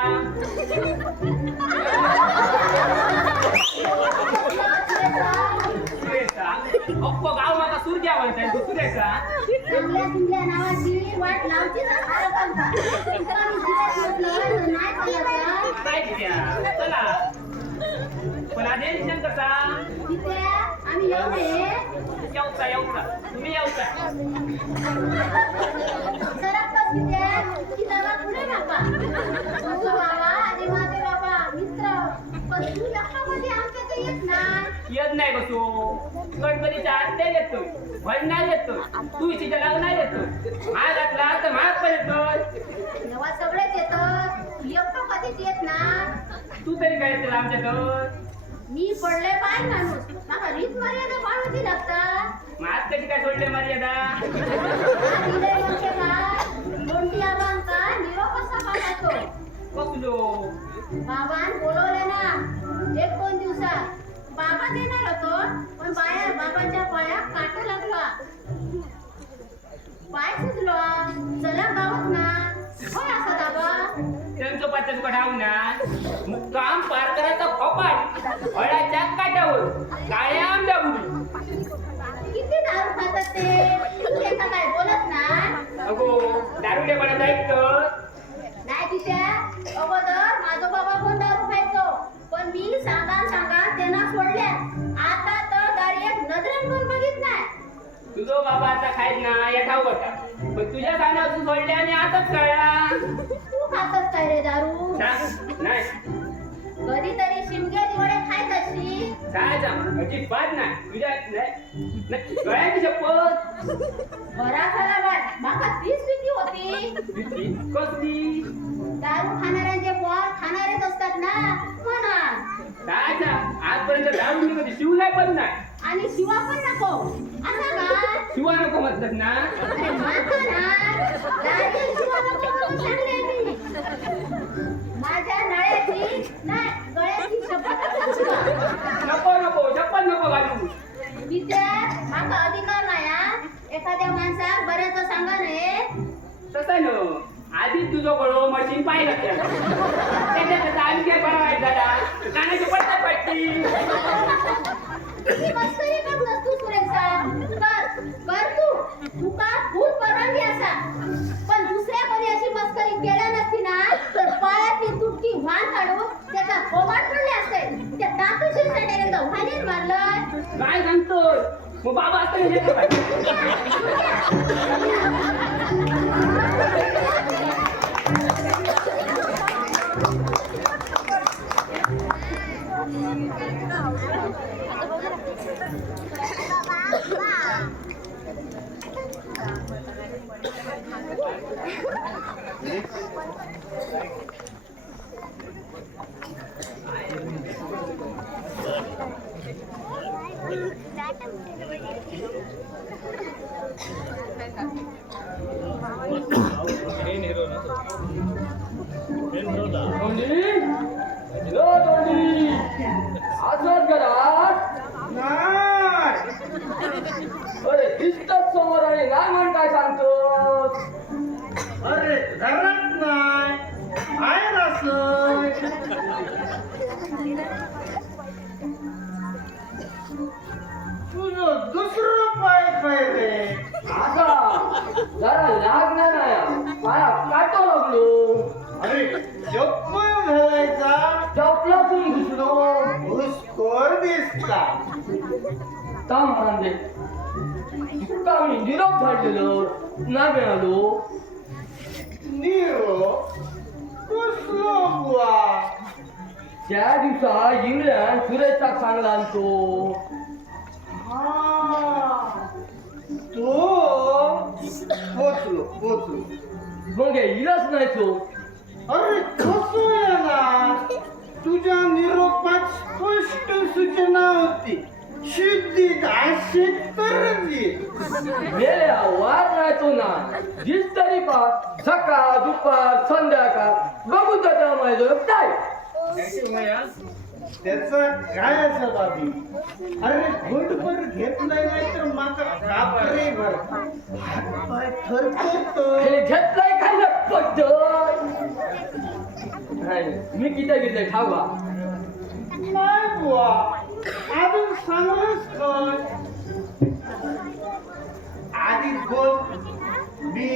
सुरेशा अप्पो गाव माका सूर्या म्हणताय तू सुरेशा चांगल्या चांगल्या नावाची वाट लावची नाही काय कित्या चला पण आधी शंकरचा आम्ही येऊ नये येऊचा तुम्ही येऊचा सरक पुढे बाबा आणि माझे बाबा मित्र बोलत नाही बसू गणपतीच्या आरत्या येतोय भजनात येतोय तुळशीच्या लग्नात येतोय महाग घातला तर महाग पण येतोय तेव्हा सगळेच येतं एकटं कधीच येत ना. तू तरी काय येते आमच्याकडं मी पडले पाय माणूस मला रीत मर्यादा पाळूची लागता. महाग कशी काय सोडले मर्यादा कोणती आबांका निरोप कसा पाहतो. बसलो बाबान बोलवले ना 1-2 दिवसात बाबा देणार होतो पण बाबांच्या पायात काटा लागला पाय सुजलो चला गावात ना होय असं दाबा त्यांचं पाच्यात कढाव ना मुक्काम पार करायचा फोपाट फळाच्या काट्यावर काळ्या आंब्या बुडी किती दारू खातात ते का काय बोलत ना. अगो दारुडेपणात ऐकतं नाही तिच्या अगोदर माझा बाबा पण दारू खायचो पण मी सांगा त्यांना सोडल्या आता तर डायरेक्ट नजरेत पण बघित नाही. तुझो बाबा आता खायत ना या ठाऊ होता पण तुझ्या कानावर तू सोडले आणि आताच कळला तू खातस काय रे दारू. सांग नाही कधीतरी शिमगे दिवडे खायत अशी. सांगायचा अजिबात नाही तुझ्या नाही गळ्याची शपथ बरा झाला बाय माका तीच भीती होती. कसली दारू खाणाऱ्यांचे पोर खाणारेच असतात ना म्हणा. सांगायचा आजपर्यंत दारू कधी शिवलाय पण नाही आणि शिवा पण नको असं का. शिवा नको म्हणतात ना अरे माका ना डायरेक्ट शिवा नको म्हणून सांगले मी. माझ्या नळ्याची नाही गळ्याची शपथ शिवा. नको नको शपथ नको घालू विद्या माका अधिकार नाही हा. एखाद्या माणसाक बऱ्याच सांगा नये. तसं न आधीच तुझं गळो मशीन पाहिलं त्याच्यात आम्ही काय बरा वाईट झाला कानाची पडतात वाटती किती मस्करी करतोस तू सुरेशा. कर तू का फुल परवानगी असा पण दुसऱ्या कोणी अशी मस्करी केल्या नसती ना तर पायातली तुटकी वाहन काढून त्याचा फोबाड पडले असते. त्या तातूशी डायरेक्ट वाहनीत मारलं. काय सांगतोय मग बाबा असतं हे काय असंच घरात अरे दिसतात समोर आणि नाही म्हण काय सांगतो. अरे घरात नाही बाहेर असं तुझं दुसरं पाय काय रे. आता जरा लागणार नाही मला काटो लागलो. अरे चप्पल घालायचा चपलातून घुसलो घुसखोर दिसता. का म्हणजे तुका मी निरोप धाडलेलो ना मिळालो. नीरो कसलो बुवा. त्या दिवसा इंग्लंड सुरेशचा चांगला आणतो. हा तो पोचलो मग इलाच नाही तो. अरे कसं येणार. तुझ्या निरोपात स्पष्ट सूचना होती शुद्धीत अशी तरच मेल्या वाद नाही तो ना. दिस तरी पा सकाळ दुपार संध्याकाळ बघू तर माझं काय त्याचं काय असं बाबी. अरे घोटभर घेतलंय नाही तर माका कापरे भर हातपाय थरथरतो. हे घेतलंय काय पद्धत नाही. मी किती खावा नाही बुवा अजून सांगलंच काय. आधी बोल मी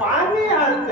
पाणी आणत.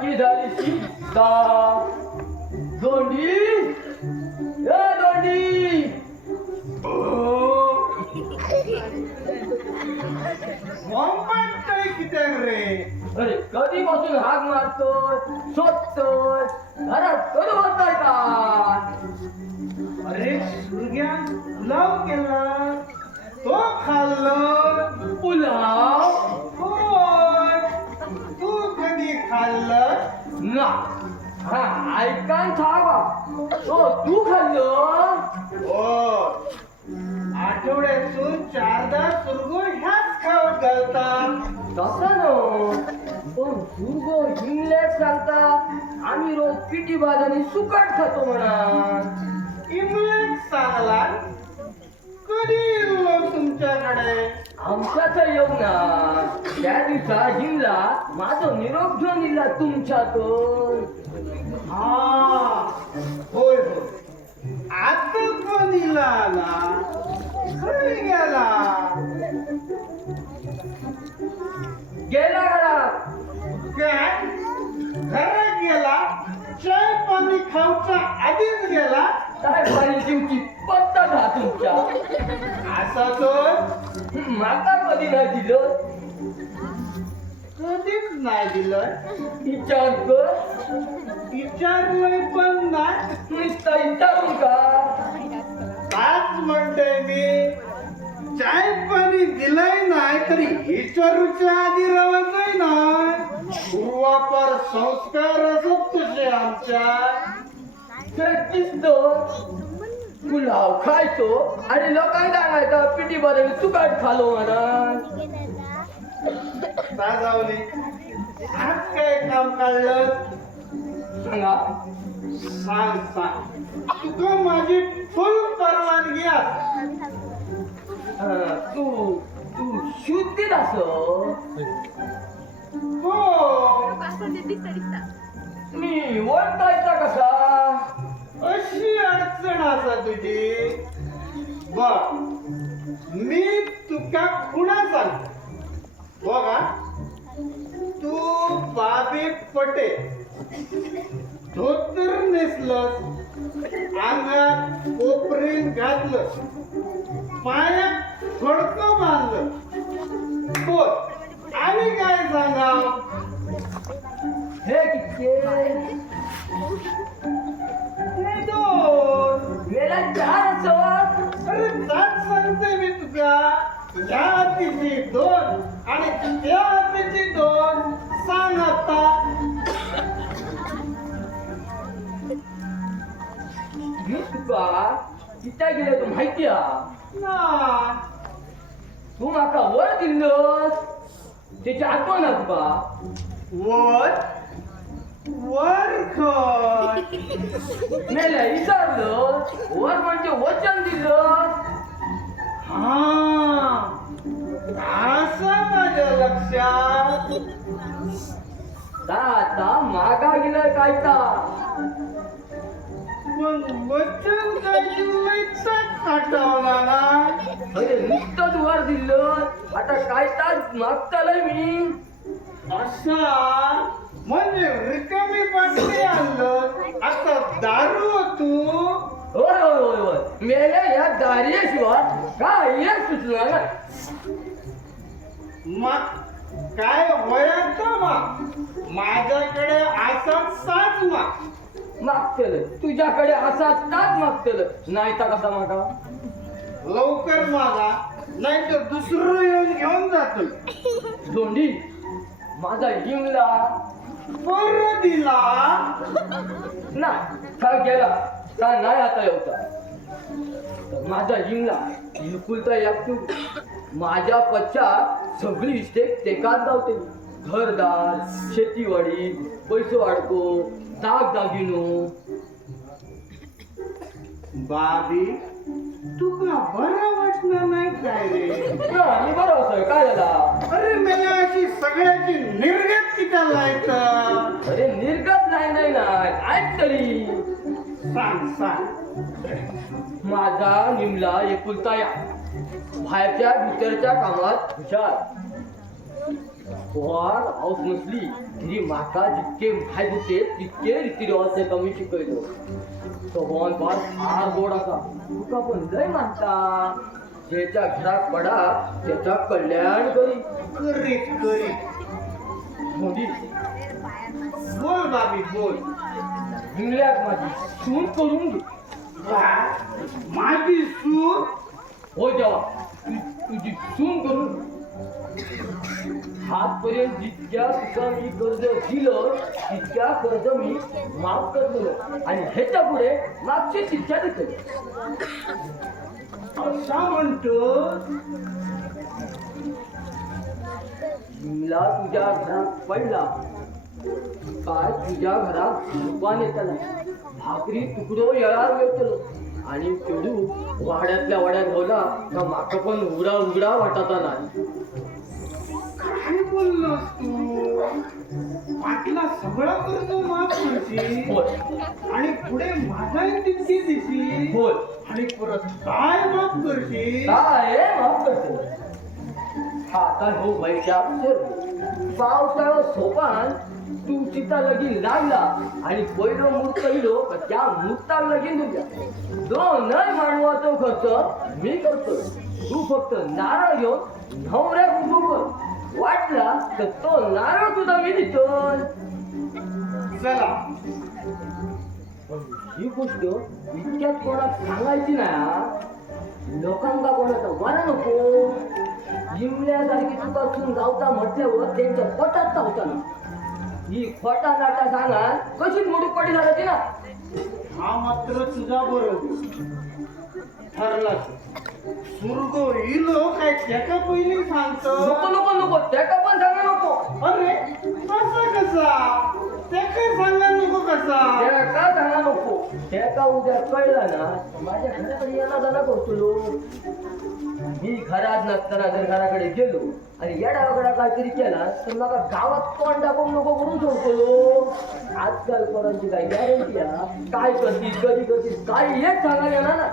बाकी झाली शिस्ता दोंडी ए दोंडी बॉम्बात काय कित्याक रे अरे कधीपासून हाक मारतोय शोधतोय घरात कधी होताय का अरे सूर्या पुलाव केला तो खाल्लं पुलाव होय तू कधी खाल्लं ना हा ऐकान थांबा तो तू खाल्लं हो आठवड्यातून 4दा सुरगुळ ह्याच खावत घालतात तसं नो पण सुरगो हिंगलेच सांगता आम्ही रोज पिटी बाजाने सुकट खातो म्हणा इंग्लंड चांगला कधी येलो तुमच्याकडे आमच्याच येऊ ना त्या दिवसा हिंगला माझा निरोप घेऊन दिला तुमच्याकडून हा होय होय आता कोणीला आला खरी गेला गेला घरात काय घरात गेला चाय पाणी खाऊचा आधीच गेला काय पाणी तुमची पत्ता घा तुमच्या असा तो माका कधी नाही दिलं कधीच नाही दिलं विचार कर विचारलंय पण नाही नुसता विचारून का आज म्हणतोय मी चाय पाणी दिलंय नाही तरी विचारूच्या आधी रवतय नाही पूर्वापार संस्कार असत तुझे आमच्या तर दिसतो पुलाव खायचो आणि लोकांना सांगायचं पिटी बदल सुकाट खालो म्हणा जावली आज काय काम काढलं सांगा सांग सांग तुका माझी फुल परवानगी आहे तू तू शुद्धीत असो हो मी ओळखायचा कसा अशी अडचण असा तुझी बघ मी तुका खुणा सांग बघा तू बाबी पटे धोतर नेसलंस अंगात कोपरीन घातलं पायात फडकं बांधलं बोल आणि काय सांगाव हे किती हे दोन वेळा चार असो अरे जात सांगते मी तुका या हातीची 2 आणि त्या हातीची 2 सांग आता मी तुका कित्या गेलो तू माहिती ना तू माका वर दिल्लोस त्याची आठवण आहे तुका वर वर खय मेल्या विचारलं वर म्हणजे वचन दिलं हा असं माझ्या लक्षात आता मागा गेलं काय का पण वचन काय लईचाच आठवला ना अरे नुसतंच वर दिलं आता काय तास मागतालय मी असा म्हणजे रिकामी बाटली आणलं आता दारू तू होय होय होय होय मेल्या या दारियाशिवाय काय हे सुचलं ना मग काय वयाचा मग माझ्याकडे असाच साच मग मागतलं तुझ्याकडे असा ताच मागतलं नाही तर कसा मागा लवकर मागा नाही तर दुसरं येऊन घेऊन जातो धोंडी माझा हिमला पर दिला नाही का गेला का नाही आता येऊचा तर माझा हिमला बिलकुल एकटू माझ्या पश्चात सगळी इस्टेट तेकाच धावते घरदार शेतीवाडी पैसे वाढको दाग दागिनो बाबी तुका बरं वाटणार नाही काय रे मी बरं होतोय काय झाला अरे मला अशी सगळ्याची निर्गत किती लायचं अरे निर्गत नाही नाही नाही ऐक तरी सांग सांग माझा निमला एकुलता या बाहेरच्या भीतरच्या कामात हुशार पोहार हाऊस नसली तरी माका जितके माहीत होते तितके रीतिरिवाज कमी शिकयलो तो भवन फार गोड असा तुका पण लय मानता ज्याच्या घरात पडा त्याचा कल्याण करी करीत मोदी बोल बाबी बोल. इंग्लॅक माझी सून करून घे काय? माझी सून? हो जेव्हा तुझी सून करून घे. आजपर्यंत जितक्या तुका मी कर्ज दिलं तितक्या कर्ज मी माफ करतो आणि ह्याच्या पुढे मागची शिक्षा देतो असा म्हणतो. मला तुझ्या घरात पडला काय तुझ्या घरात दुकान येताना भाकरी तुकडो येणार येतलो आणि चेडू वाड्यातल्या वाड्यात बोला का माका पण उघडा उघडा वाटता नाही. काय बोललोस तू? पाटला सगळं करून माफ करशील होय आणि पुढे माझाही तितकी देशील होय आणि परत काय माफ करशील? काय माफ करते आता हो वैशाख पावसाळा सोपान तू चिता लगीन लागला आणि पहिलं मूर्त इलो त्या मूर्ताला लगीन तुझ्या दोनच मानवाचा खर्च मी करतो तू फक्त नारळ घेऊन नवऱ्या उभं कर वाटला तर तो नारळ तुझा मी देतो. चला ही गोष्ट इतक्यात कोणाला सांगायची ना लोकांना कोणाचा वारा नको जिमल्यासारखी तुपासून गावता म्हटल्यावर त्यांच्या पोटात होता ना ही खोटा नाटा सांगा कशी मोठी पडी झाली ना. हा मात्र तुझा बरोबर ठरला. सुर्ग इलो काय त्याका पहिली सांगतो. नको नको नको त्याका पण सांगा नको अरे असं कसा? त्याका सांगा नको कसा? त्याका सांगा नको त्याका उद्या कळला ना माझ्या घराकडे यायला जाणार करतो. मी घरात नसताना जर घराकडे गेलो आणि येडा वगडा काहीतरी केला तर मला गावात तोंड दाखवून नको करून सोडतो. आजकाल पोरांची काही गॅरंटी काय करतील कधी करतील काही एक सांगायला येणार ना.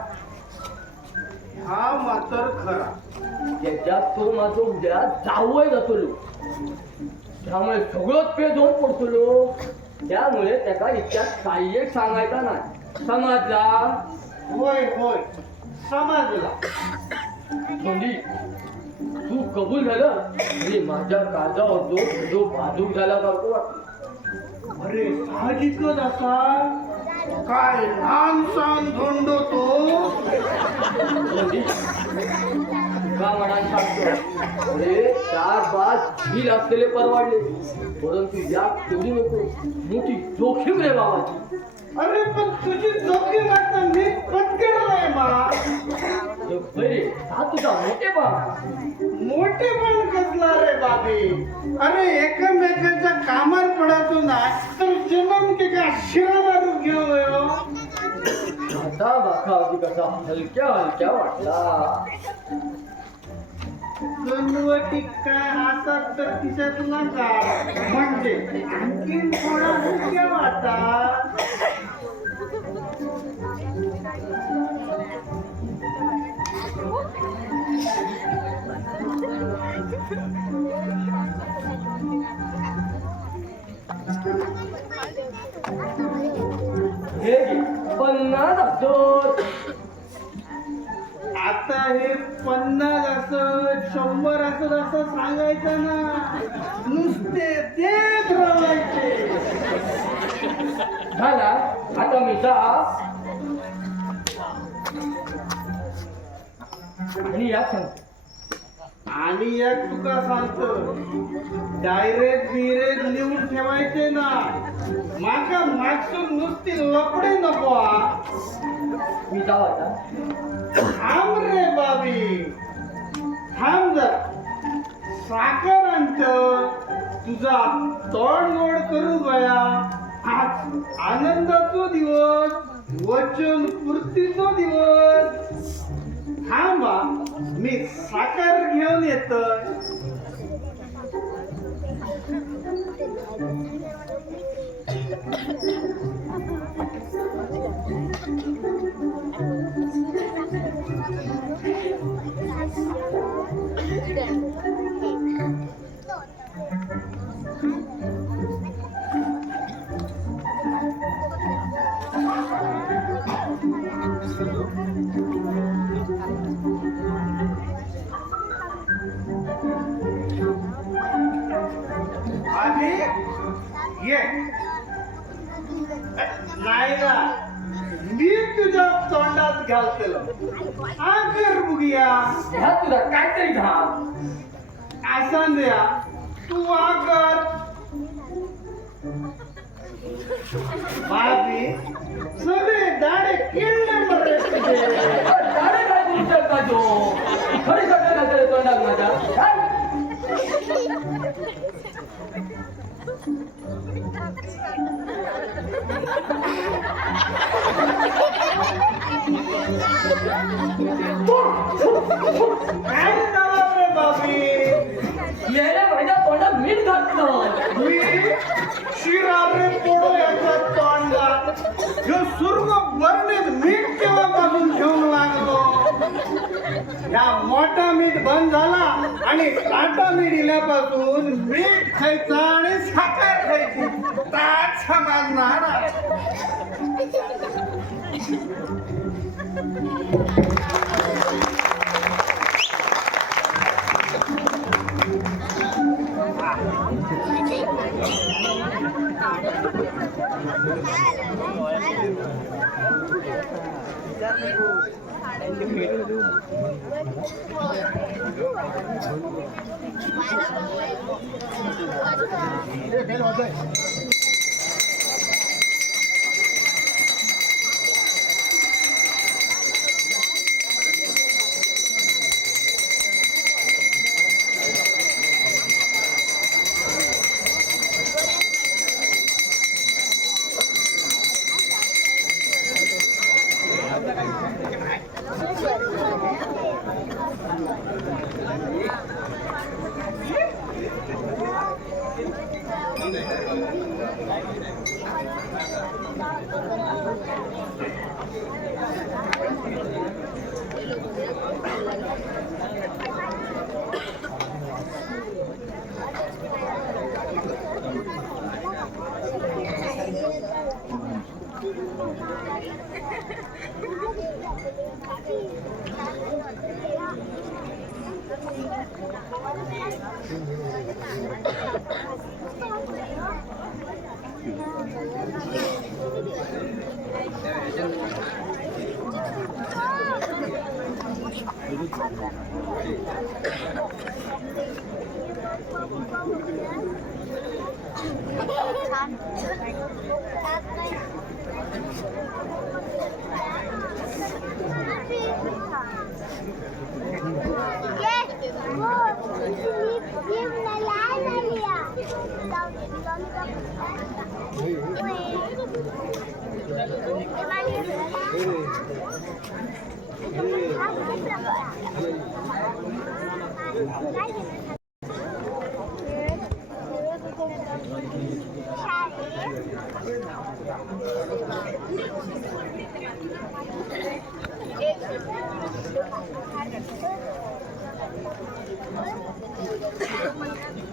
हा मात्र खरा. त्याच्यात तो माझं उद्या जावय जातो त्यामुळे सगळंच पे दोन पडतो. त्यामुळे त्याला इतक्यात काही एक सांगायचा नाही. समजला? होय होय समजला. म्हणजे तू कबूल झालं आणि माझ्या काळजावर जो बाजूक झाला करतो वाटतं. अरे साहजिकच असा. काय लहान सण धोंडो तो. म्हणजे का म्हणाल सांगतो अरे 4-5 बिल असलेले परवाडले परंतु या तेवढी नको मोठी जोखीम रे बाबाची. अरे पण तुझी जोखीम आता मी पत्करलाय मा. बरे हा तुझा मोठे बा मोठे पण कसला रे बाबी. अरे एकमेकांच्या कामार पडायचो नाही तर जन्म के का शिरा मारून घेऊ. आता बाखावती कसा हलक्या हलक्या वाटला. कनवटी काय असतात तर तिच्यातला काय म्हणजे आणखीन थोडा हलक्या वाटा. हे घे, 50 असतो. आता हे 50 असत 100 असत असं सांगायचं ना. नुसते तेच राहायचे. झाला आता मी जा आणि या सांगतो आणि एक तुका सांगतो डायरेक्ट बिरेक्ट लिहून ठेवायचे ना. माका मागसून नुसती लपडे नको. मी जाऊ आता. थांब रे बाबी थांब जरा. साखर आणत तुझा तोड मोड करू बया. आज आनंदाचो दिवस वचन पूर्तीचो दिवस. थांबा मी साखर घेऊन येतो. आधी ये नाही ना मी तुझ्या तोंडात घालतेलो आगर बुगिया ह्या तुला काहीतरी घाल असा द्या तू आगर बाबी सगळे दाडे किल्ले मरे तुझे काय बोलतात का जो खरी सगळं घालतोय तोंडात माझ्या घाल. काय झालं रे बाबी मेल्या माझ्या तोंडात मीठ घातलं मी शिरा रे पोडो याच्या तोंडात ह्यो सुर्ग बरणीत मीठ केव्हापासून घेऊन लागलो या मोठा मीठ बंद झाला आणि काटा मीठ दिल्यापासून मीठ खायचा आणि साखर खायची ताट समजणार एक